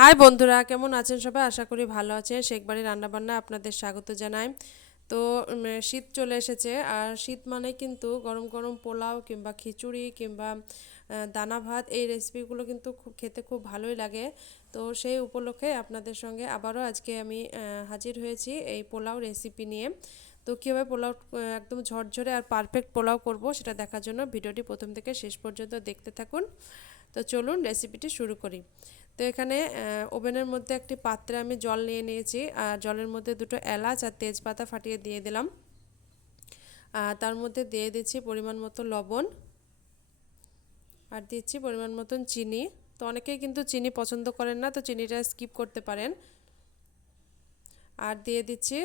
High বন্ধুরা, কেমন আছেন সবাই? আশা করি ভালো আছেন। শেখ বাড়ির রান্নাবান্না আপনাদের স্বাগত জানাই। তো শীত চলে এসেছে, আর শীত মানে কিন্তু গরম গরম পোলাও কিংবা খিচুড়ি কিংবা দানা ভাত, এই রেসিপিগুলো কিন্তু খুব খেতে খুব ভালোই লাগে। তো সেই উপলক্ষে আপনাদের সঙ্গে আবারও আজকে আমি হাজির হয়েছি এই পোলাও রেসিপি নিয়ে। তো কীভাবে পোলাও একদম ঝরঝরে আর পারফেক্ট পোলাও করব সেটা দেখার জন্য ভিডিওটি প্রথম থেকে শেষ পর্যন্ত দেখতে থাকুন। তো চলুন রেসিপিটি শুরু করি। তো এখানে ওভেনের মধ্যে একটি পাত্রে আমি জল নিয়ে নিয়েছি, আর জলের মধ্যে দুটো এলাচ আর তেজপাতা ফাটিয়ে দিয়ে দিলাম। তার মধ্যে দিয়ে দিচ্ছি পরিমাণ মতো লবণ, আর দিচ্ছি পরিমাণ মতন চিনি। তো অনেকেই কিন্তু চিনি পছন্দ করেন না, তো চিনিটা স্কিপ করতে পারেন। আর দিয়ে দিচ্ছি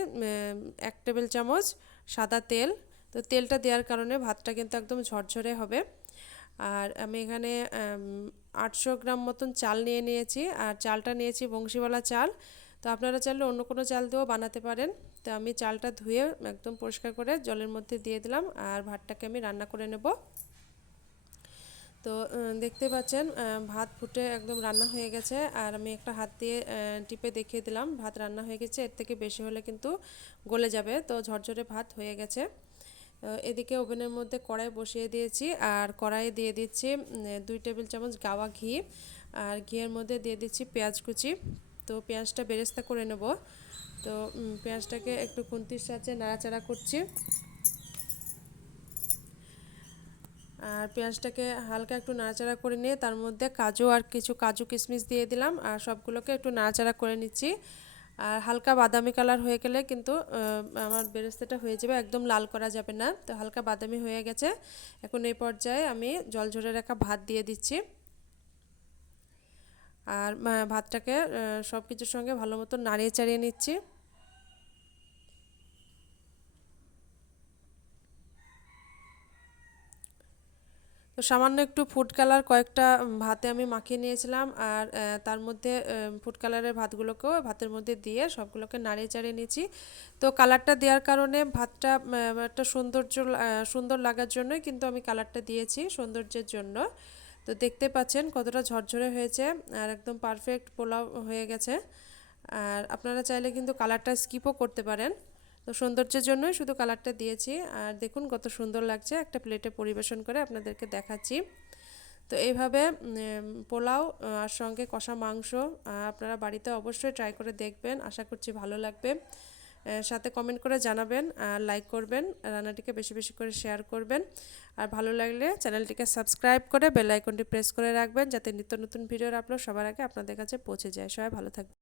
1 টেবিল চামচ সাদা তেল। তো তেলটা দেওয়ার কারণে ভাতটা কিন্তু একদম ঝরঝরে হবে। আর আমি এখানে 800 গ্রাম মতন চাল নিয়ে নিয়েছি, আর চালটা নিয়েছি বংশীওয়ালা চাল। তো আপনারা চাইলে অন্য কোনো চাল দিয়েও বানাতে পারেন। তো আমি চালটা ধুয়ে একদম পরিষ্কার করে জলের মধ্যে দিয়ে দিলাম, আর ভাতটাকে আমি রান্না করে নেব। তো দেখতে পাচ্ছেন ভাত ফুটে একদম রান্না হয়ে গেছে, আর আমি একটা হাত দিয়ে টিপে দেখিয়ে দিলাম ভাত রান্না হয়ে গেছে। এর থেকে বেশি হলে কিন্তু গলে যাবে। তো ঝরঝরে ভাত হয়ে গেছে। এদিকে ওভেনের মধ্যে কড়াই বসিয়ে দিয়েছি, আর কড়াইয়ে দিয়ে দিচ্ছি 2 টেবিল চামচ গাওয়া ঘি, আর ঘিয়ের মধ্যে দিয়ে দিচ্ছি পেঁয়াজ কুচি। তো পেঁয়াজটা বেরেস্তা করে নেব। তো পেঁয়াজটাকে একটু খুন্তির সাহায্যে নাড়াচাড়া করছি, আর পেঁয়াজটাকে হালকা একটু নাড়াচাড়া করে নিয়ে তার মধ্যে কাজু আর কিছু কাজু কিশমিশ দিয়ে দিলাম, আর সবগুলোকে একটু নাড়াচাড়া করে নিচ্ছি। আর হালকা বাদামি কালার হয়ে গেলে কিন্তু আমার বেরেস্তাটা হয়ে যাবে, একদম লাল করা যাবে না। তো হালকা বাদামি হয়ে গেছে। এখন এই পর্যায়ে আমি জল ঝরে রাখা ভাত দিয়ে দিচ্ছি, আর ভাতটাকে সব কিছুর সঙ্গে ভালো মতো নাড়িয়ে চাড়িয়ে নিচ্ছি। তো সামান্য একটু ফুড কালার কয়েকটা ভাতে আমি মাখিয়ে নিয়েছিলাম, আর তার মধ্যে ফুড কালারের ভাতগুলোকেও ভাতের মধ্যে দিয়ে সবগুলোকে নাড়িয়ে চাড়িয়ে নিয়েছি। তো কালারটা দেওয়ার কারণে ভাতটা একটা সুন্দর লাগার জন্যই কিন্তু আমি কালারটা দিয়েছি, সৌন্দর্যের জন্য। তো দেখতে পাচ্ছেন কতটা ঝরঝরে হয়েছে, আর একদম পারফেক্ট পোলাও হয়ে গেছে। আর আপনারা চাইলে কিন্তু কালারটা স্কিপও করতে পারেন। তো সৌন্দর্যের জন্যই শুধু কালারটা দিয়েছি। আর দেখুন কত সুন্দর লাগছে, একটা প্লেটে পরিবেশন করে আপনাদেরকে দেখাচ্ছি। তো এইভাবে পোলাও আর সঙ্গে কষা মাংস আপনারা বাড়িতে অবশ্যই ট্রাই করে দেখবেন, আশা করছি ভালো লাগবে। সাথে কমেন্ট করে জানাবেন, আর লাইক করবেন, রান্নাটিকে বেশি বেশি করে শেয়ার করবেন। আর ভালো লাগলে চ্যানেলটিকে সাবস্ক্রাইব করে বেল আইকনটি প্রেস করে রাখবেন, যাতে নিত্য নতুন ভিডিওর আপলোড সবার আগে আপনাদের কাছে পৌঁছে যায়। সবাই ভালো থাকবেন।